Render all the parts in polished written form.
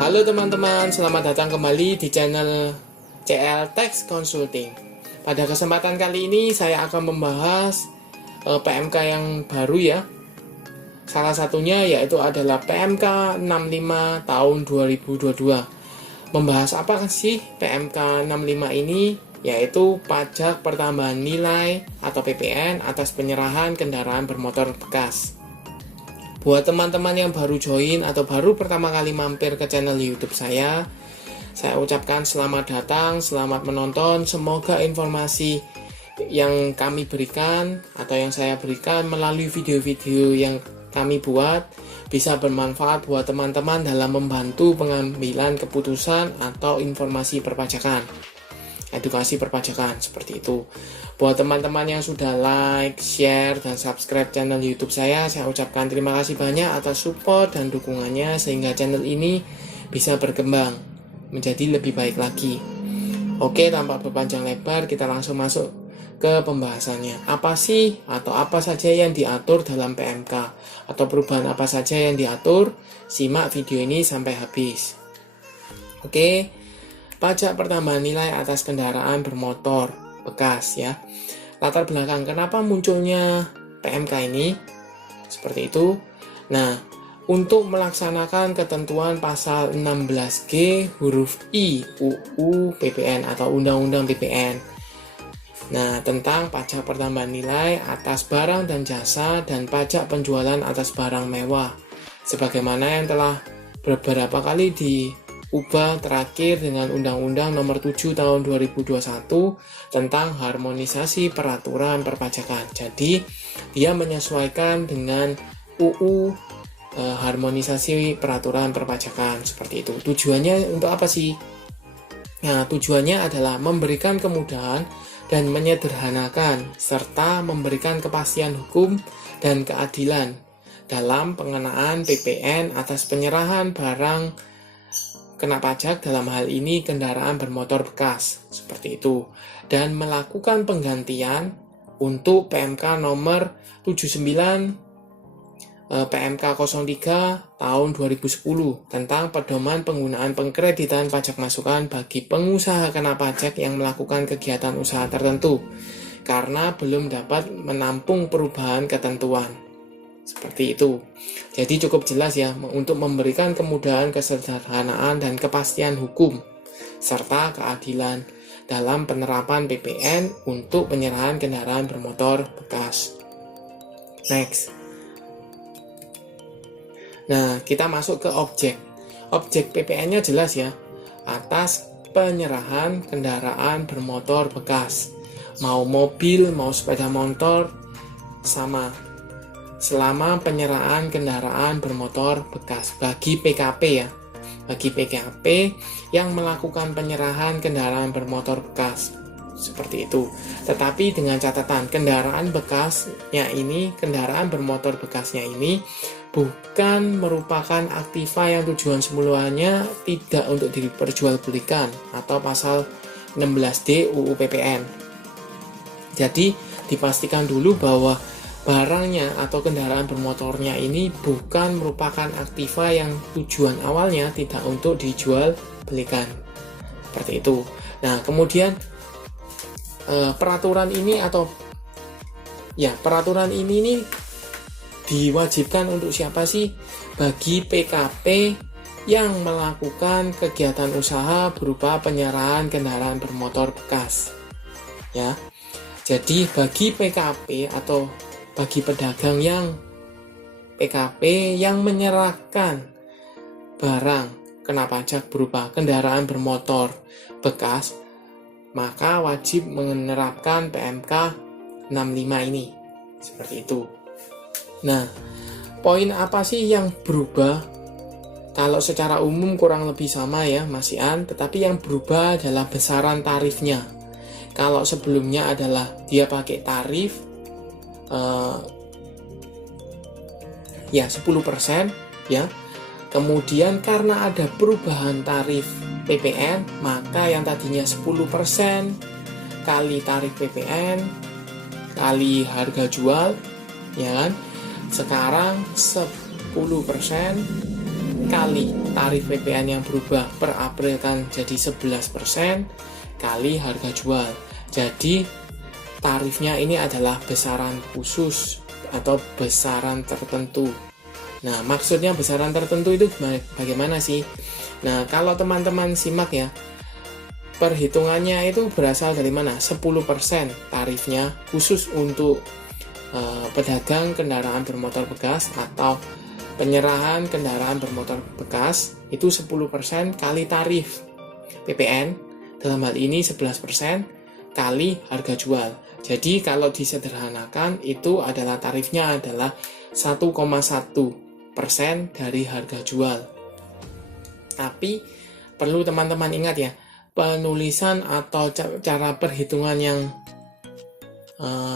Halo teman-teman, selamat datang kembali di channel CL Tax Consulting. Pada kesempatan kali ini saya akan membahas PMK yang baru ya. Salah satunya yaitu adalah PMK 65 tahun 2022. Membahas apa sih PMK 65 ini? Yaitu pajak pertambahan nilai atau PPN atas penyerahan kendaraan bermotor bekas. Buat teman-teman yang baru join atau baru pertama kali mampir ke channel YouTube saya ucapkan selamat datang, selamat menonton. Semoga informasi yang kami berikan atau yang saya berikan melalui video-video yang kami buat bisa bermanfaat buat teman-teman dalam membantu pengambilan keputusan atau informasi perpajakan, edukasi perpajakan, seperti itu. Buat teman-teman yang sudah like, share, dan subscribe channel YouTube saya ucapkan terima kasih banyak atas support dan dukungannya sehingga channel ini bisa berkembang menjadi lebih baik lagi. Oke, tanpa berpanjang lebar, kita langsung masuk ke pembahasannya. Apa sih atau apa saja yang diatur dalam PMK atau perubahan apa saja yang diatur? Simak video ini sampai habis. Oke, pajak pertambahan nilai atas kendaraan bermotor bekas ya. Latar belakang kenapa munculnya PMK ini seperti itu. Nah, untuk melaksanakan ketentuan pasal 16G huruf I UU PPN atau Undang-Undang PPN. Nah, tentang pajak pertambahan nilai atas barang dan jasa dan pajak penjualan atas barang mewah. Sebagaimana yang telah beberapa kali diubah terakhir dengan Undang-Undang Nomor 7 Tahun 2021 tentang harmonisasi peraturan perpajakan. Jadi, dia menyesuaikan dengan UU harmonisasi peraturan perpajakan seperti itu. Tujuannya untuk apa sih? Nah, tujuannya adalah memberikan kemudahan dan menyederhanakan serta memberikan kepastian hukum dan keadilan dalam pengenaan PPN atas penyerahan barang kena pajak, dalam hal ini kendaraan bermotor bekas seperti itu, dan melakukan penggantian untuk PMK nomor 79 PMK 03 tahun 2010 tentang pedoman penggunaan pengkreditan pajak masukan bagi pengusaha kena pajak yang melakukan kegiatan usaha tertentu karena belum dapat menampung perubahan ketentuan. Seperti itu. Jadi cukup jelas ya untuk memberikan kemudahan, kesederhanaan, dan kepastian hukum serta keadilan dalam penerapan PPN untuk penyerahan kendaraan bermotor bekas. Next. Nah, kita masuk ke objek. Objek PPN-nya jelas ya. Atas penyerahan kendaraan bermotor bekas. Mau mobil, mau sepeda motor, sama. Selama penyerahan kendaraan bermotor bekas bagi PKP ya, bagi PKP yang melakukan penyerahan kendaraan bermotor bekas seperti itu. Tetapi dengan catatan kendaraan bekasnya ini, kendaraan bermotor bekasnya ini bukan merupakan aktiva yang tujuan semulanya tidak untuk diperjualbelikan atau pasal 16D UU PPN. Jadi dipastikan dulu bahwa barangnya atau kendaraan bermotornya ini bukan merupakan aktiva yang tujuan awalnya tidak untuk dijual belikan seperti itu. Nah, kemudian peraturan ini nih diwajibkan untuk siapa sih? Bagi PKP yang melakukan kegiatan usaha berupa penyerahan kendaraan bermotor bekas ya. Jadi bagi PKP atau bagi pedagang yang PKP yang menyerahkan barang kena pajak berupa kendaraan bermotor bekas, maka wajib menerapkan PMK 65 ini. Seperti itu. Nah, poin apa sih yang berubah? Kalau secara umum kurang lebih sama ya, Mas Ian, tetapi yang berubah adalah besaran tarifnya. Kalau sebelumnya adalah dia pakai tarif 10% ya. Kemudian karena ada perubahan tarif PPN, maka yang tadinya 10% kali tarif PPN kali harga jual ya kan, sekarang 10% kali tarif PPN yang berubah per April kan jadi 11% kali harga jual. Jadi tarifnya ini adalah besaran khusus atau besaran tertentu. Nah, maksudnya besaran tertentu itu bagaimana sih? Nah, kalau teman-teman simak ya, perhitungannya itu berasal dari mana? 10% tarifnya khusus untuk pedagang kendaraan bermotor bekas atau penyerahan kendaraan bermotor bekas itu 10% kali tarif PPN, dalam hal ini 11% kali harga jual. Jadi kalau disederhanakan itu adalah tarifnya adalah 1,1% dari harga jual. Tapi perlu teman-teman ingat ya, penulisan atau cara perhitungan yang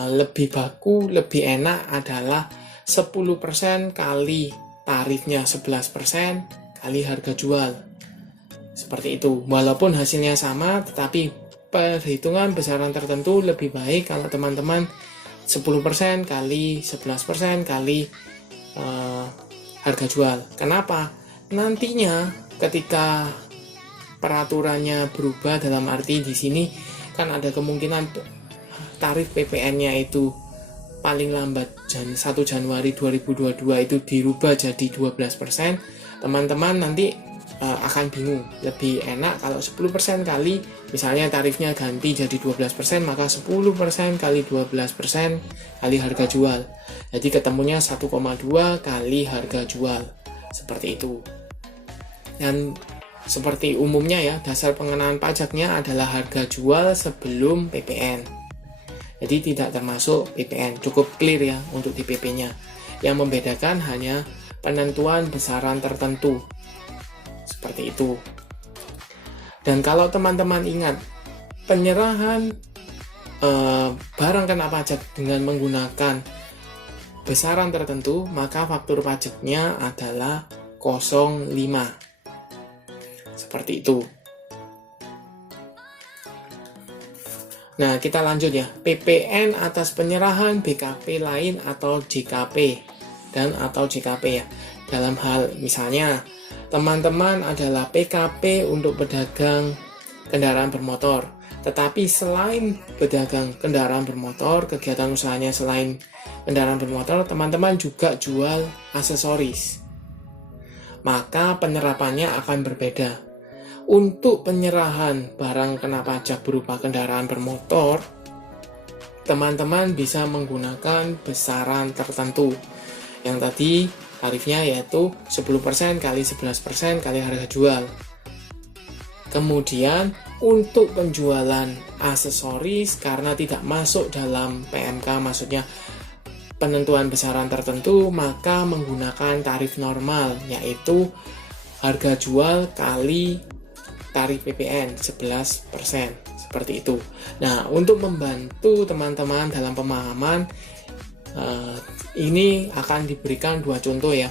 lebih baku, lebih enak adalah 10% kali tarifnya 11% kali harga jual. Seperti itu. Walaupun hasilnya sama, tetapi perhitungan besaran tertentu lebih baik kalau teman-teman 10% kali 11% kali harga jual. Kenapa? Nantinya ketika peraturannya berubah, dalam arti di sini kan ada kemungkinan tarif PPN-nya itu paling lambat 1 Januari 2022 itu dirubah jadi 12%, teman-teman nanti akan bingung. Lebih enak kalau 10% kali, misalnya tarifnya ganti jadi 12%, maka 10% kali 12% kali harga jual. Jadi ketemunya 1,2 kali harga jual. Seperti itu. Dan seperti umumnya ya, dasar pengenaan pajaknya adalah harga jual sebelum PPN. Jadi tidak termasuk PPN, cukup clear ya untuk di PP-nya. Yang membedakan hanya penentuan besaran tertentu. Seperti itu. Dan kalau teman-teman ingat, penyerahan barang kena pajak dengan menggunakan besaran tertentu, maka faktur pajaknya adalah 05. Seperti itu. Nah, kita lanjut ya. PPN atas penyerahan BKP lain atau JKP dan atau JKP ya. Dalam hal misalnya teman-teman adalah PKP untuk pedagang kendaraan bermotor. Tetapi selain pedagang kendaraan bermotor, kegiatan usahanya selain kendaraan bermotor, teman-teman juga jual aksesoris. Maka penerapannya akan berbeda. Untuk penyerahan barang kena pajak berupa kendaraan bermotor, teman-teman bisa menggunakan besaran tertentu. Yang tadi tarifnya yaitu 10% kali 11% kali harga jual. Kemudian untuk penjualan aksesoris karena tidak masuk dalam PMK, maksudnya penentuan besaran tertentu, maka menggunakan tarif normal yaitu harga jual kali tarif PPN 11%, seperti itu. Nah, untuk membantu teman-teman dalam pemahaman, ini akan diberikan 2 contoh ya,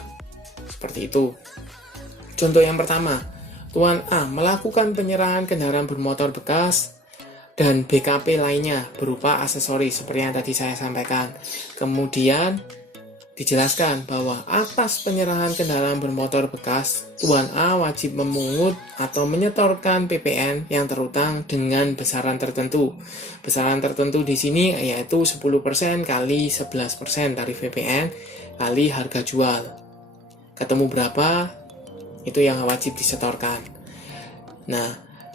seperti itu. Contoh yang pertama, Tuan A melakukan penyerahan kendaraan bermotor bekas dan BKP lainnya berupa aksesoris seperti yang tadi saya sampaikan. Kemudian dijelaskan bahwa atas penyerahan kendaraan bermotor bekas, Tuan A wajib memungut atau menyetorkan PPN yang terutang dengan besaran tertentu. Besaran tertentu di sini yaitu 10% kali 11% tarif PPN kali harga jual. Ketemu berapa? Itu yang wajib disetorkan. Nah,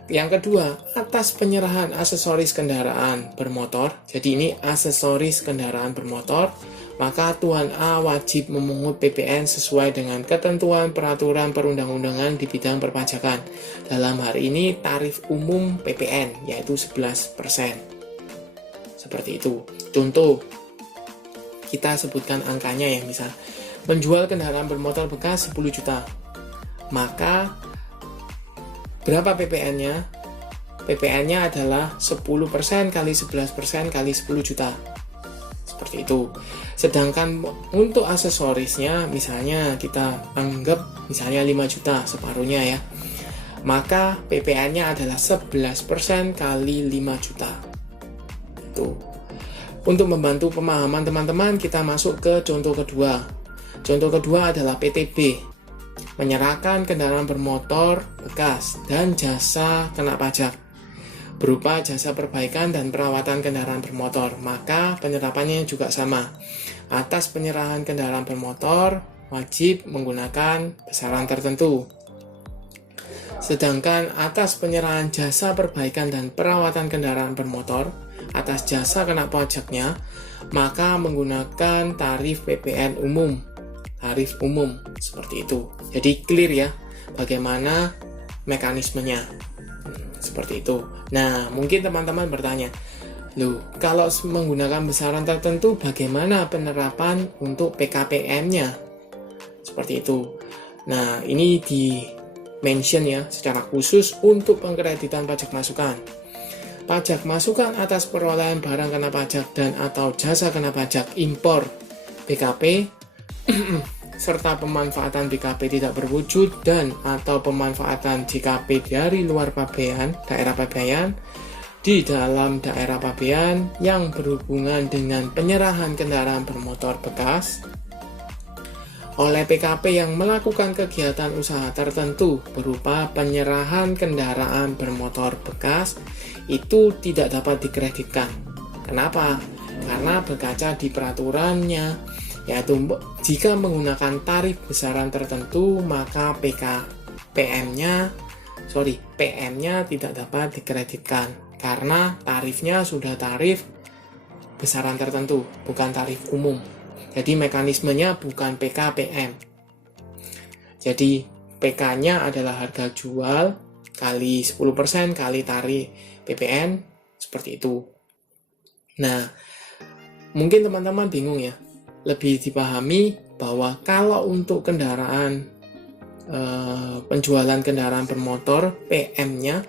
yang kedua, atas penyerahan aksesoris kendaraan bermotor, jadi ini aksesoris kendaraan bermotor, maka Tuan A wajib memungut PPN sesuai dengan ketentuan peraturan perundang-undangan di bidang perpajakan. Dalam hal ini tarif umum PPN yaitu 11%. Seperti itu. Contoh, kita sebutkan angkanya ya, misal menjual kendaraan bermotor bekas 10 juta. Maka berapa PPN-nya? PPN-nya adalah 10% kali 11% kali 10 juta. Seperti itu. Sedangkan untuk aksesorisnya, misalnya kita anggap misalnya 5 juta separuhnya ya, maka PPN-nya adalah 11% kali 5 juta. Itu. Untuk membantu pemahaman teman-teman, kita masuk ke contoh kedua. Contoh kedua adalah PTB. menyerahkan kendaraan bermotor bekas dan jasa kena pajak berupa jasa perbaikan dan perawatan kendaraan bermotor, maka penerapannya juga sama. Atas penyerahan kendaraan bermotor wajib menggunakan besaran tertentu. Sedangkan atas penyerahan jasa perbaikan dan perawatan kendaraan bermotor, atas jasa kena pajaknya, maka menggunakan tarif PPN umum. Tarif umum seperti itu. Jadi clear ya bagaimana mekanismenya. Seperti itu. Nah, mungkin teman-teman bertanya, loh, kalau menggunakan besaran tertentu bagaimana penerapan untuk PKPM-nya? Seperti itu. Nah, ini di mention ya secara khusus untuk pengkreditan pajak masukan. Pajak masukan atas perolehan barang kena pajak dan atau jasa kena pajak impor BKP serta pemanfaatan BKP tidak berwujud dan atau pemanfaatan JKP dari luar pabean, daerah pabean di dalam daerah pabean yang berhubungan dengan penyerahan kendaraan bermotor bekas oleh PKP yang melakukan kegiatan usaha tertentu berupa penyerahan kendaraan bermotor bekas itu tidak dapat dikreditkan. Kenapa? Karena berkaca di peraturannya, yaitu jika menggunakan tarif besaran tertentu maka PM-nya tidak dapat dikreditkan karena tarifnya sudah tarif besaran tertentu, bukan tarif umum. Jadi mekanismenya bukan PKPM. Jadi PK-nya adalah harga jual kali 10% kali tarif PPN, seperti itu. Nah, mungkin teman-teman bingung ya, lebih dipahami bahwa kalau untuk kendaraan penjualan kendaraan bermotor PM-nya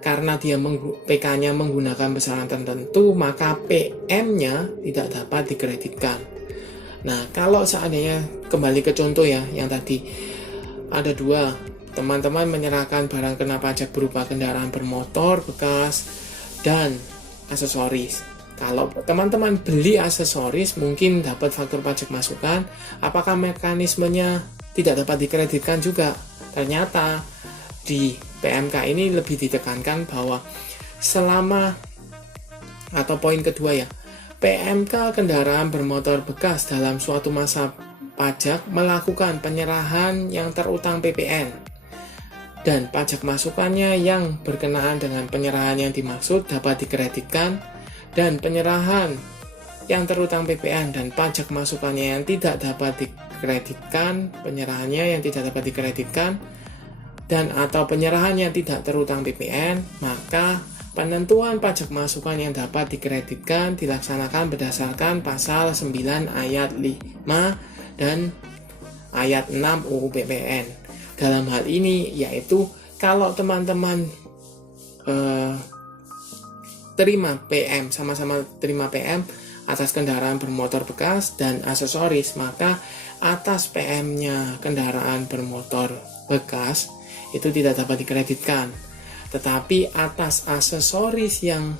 karena dia PK-nya menggunakan besaran tertentu maka PM-nya tidak dapat dikreditkan. Nah, kalau seandainya kembali ke contoh ya yang tadi ada dua, teman-teman menyerahkan barang kena pajak berupa kendaraan bermotor bekas dan aksesoris. Kalau teman-teman beli aksesoris mungkin dapat faktur pajak masukan, apakah mekanismenya tidak dapat dikreditkan juga? Ternyata di PMK ini lebih ditekankan bahwa selama, atau poin kedua ya, PMK kendaraan bermotor bekas dalam suatu masa pajak melakukan penyerahan yang terutang PPN dan pajak masukannya yang berkenaan dengan penyerahan yang dimaksud dapat dikreditkan, dan penyerahan yang terutang PPN dan pajak masukannya yang tidak dapat dikreditkan, penyerahannya yang tidak dapat dikreditkan dan atau penyerahan yang tidak terutang PPN, maka penentuan pajak masukan yang dapat dikreditkan dilaksanakan berdasarkan pasal 9 ayat 5 dan ayat 6 UU PPN. Dalam hal ini yaitu kalau teman-teman terima PM, sama-sama terima PM atas kendaraan bermotor bekas dan aksesoris, maka atas PM-nya kendaraan bermotor bekas itu tidak dapat dikreditkan. Tetapi atas aksesoris yang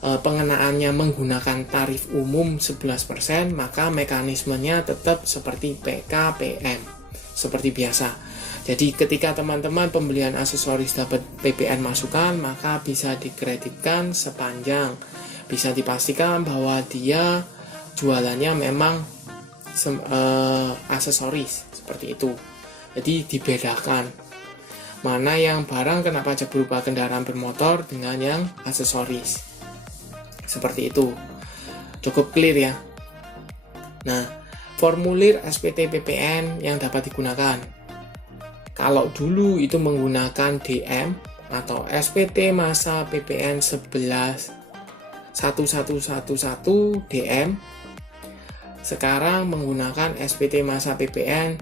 pengenaannya menggunakan tarif umum 11%, maka mekanismenya tetap seperti PKPM, seperti biasa. Jadi ketika teman-teman pembelian aksesoris dapat PPN masukan, maka bisa dikreditkan sepanjang bisa dipastikan bahwa dia jualannya memang aksesoris, seperti itu. Jadi dibedakan mana yang barang kena pajak berupa kendaraan bermotor dengan yang aksesoris, seperti itu. Cukup clear ya. Nah, formulir SPT PPN yang dapat digunakan, kalau dulu itu menggunakan DM atau SPT masa PPN 111111 DM, sekarang menggunakan SPT masa PPN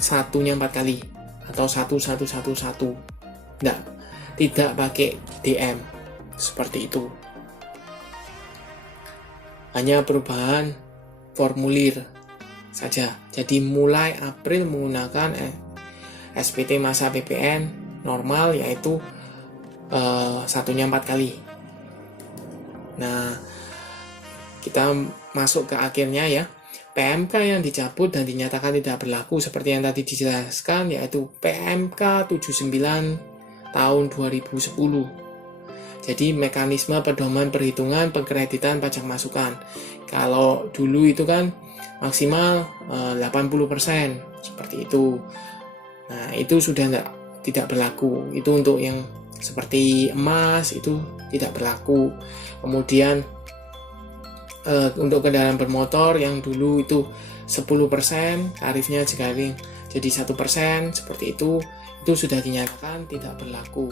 satunya 4 kali atau 1111. Tidak pakai DM, seperti itu. Hanya perubahan formulir saja. Jadi mulai April menggunakan SPT masa PPN normal, yaitu satunya 4 kali. Nah, kita masuk ke akhirnya ya. PMK yang dicabut dan dinyatakan tidak berlaku seperti yang tadi dijelaskan, yaitu PMK 79 tahun 2010. Jadi mekanisme pedoman perhitungan pengkreditan pajak masukan. Kalau dulu itu kan maksimal 80%, seperti itu. Nah, itu sudah tidak berlaku. Itu untuk yang seperti emas itu tidak berlaku. Kemudian untuk kendaraan bermotor yang dulu itu 10%, tarifnya sekarang jadi 1%, seperti itu sudah dinyatakan tidak berlaku.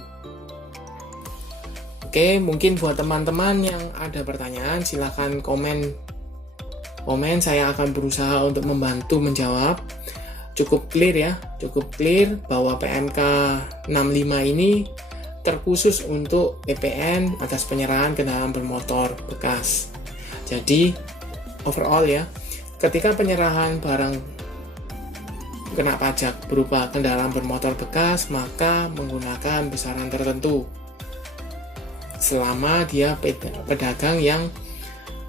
Oke, mungkin buat teman-teman yang ada pertanyaan, silahkan komen, saya akan berusaha untuk membantu menjawab. Cukup clear ya, bahwa PMK 65 ini terkhusus untuk PPN atas penyerahan kendaraan bermotor bekas. Jadi, overall ya, ketika penyerahan barang kena pajak berupa kendaraan bermotor bekas, maka menggunakan besaran tertentu. Selama dia pedagang yang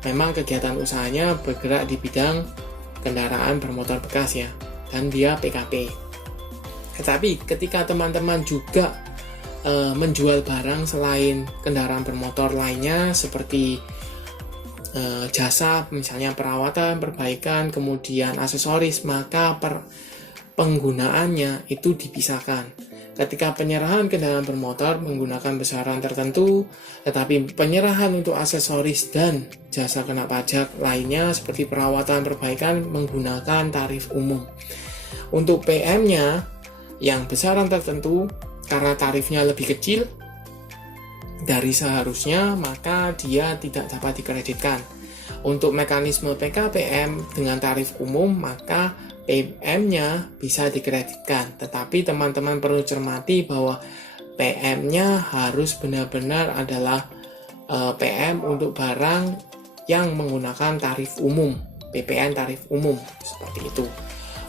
memang kegiatan usahanya bergerak di bidang kendaraan bermotor bekas ya, dan dia PKP. Tetapi ketika teman-teman juga menjual barang selain kendaraan bermotor lainnya seperti jasa, misalnya perawatan, perbaikan, kemudian aksesoris, maka penggunaannya itu dipisahkan. Ketika penyerahan kendaraan bermotor menggunakan besaran tertentu, tetapi penyerahan untuk aksesoris dan jasa kena pajak lainnya seperti perawatan, perbaikan menggunakan tarif umum. Untuk PM-nya yang besaran tertentu, karena tarifnya lebih kecil dari seharusnya, maka dia tidak dapat dikreditkan. Untuk mekanisme PKPM dengan tarif umum, maka PM-nya bisa dikreditkan. Tetapi teman-teman perlu cermati bahwa PM-nya harus benar-benar adalah PM untuk barang yang menggunakan tarif umum, PPN tarif umum, seperti itu.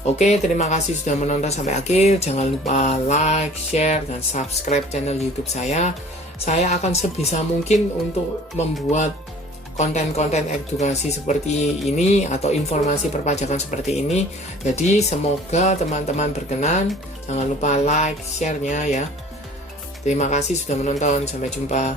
Oke, terima kasih sudah menonton sampai akhir. Jangan lupa like, share, dan subscribe channel YouTube saya. Saya akan sebisa mungkin untuk membuat konten-konten edukasi seperti ini atau informasi perpajakan seperti ini. Jadi semoga teman-teman berkenan. Jangan lupa like, share-nya ya. Terima kasih sudah menonton. Sampai jumpa.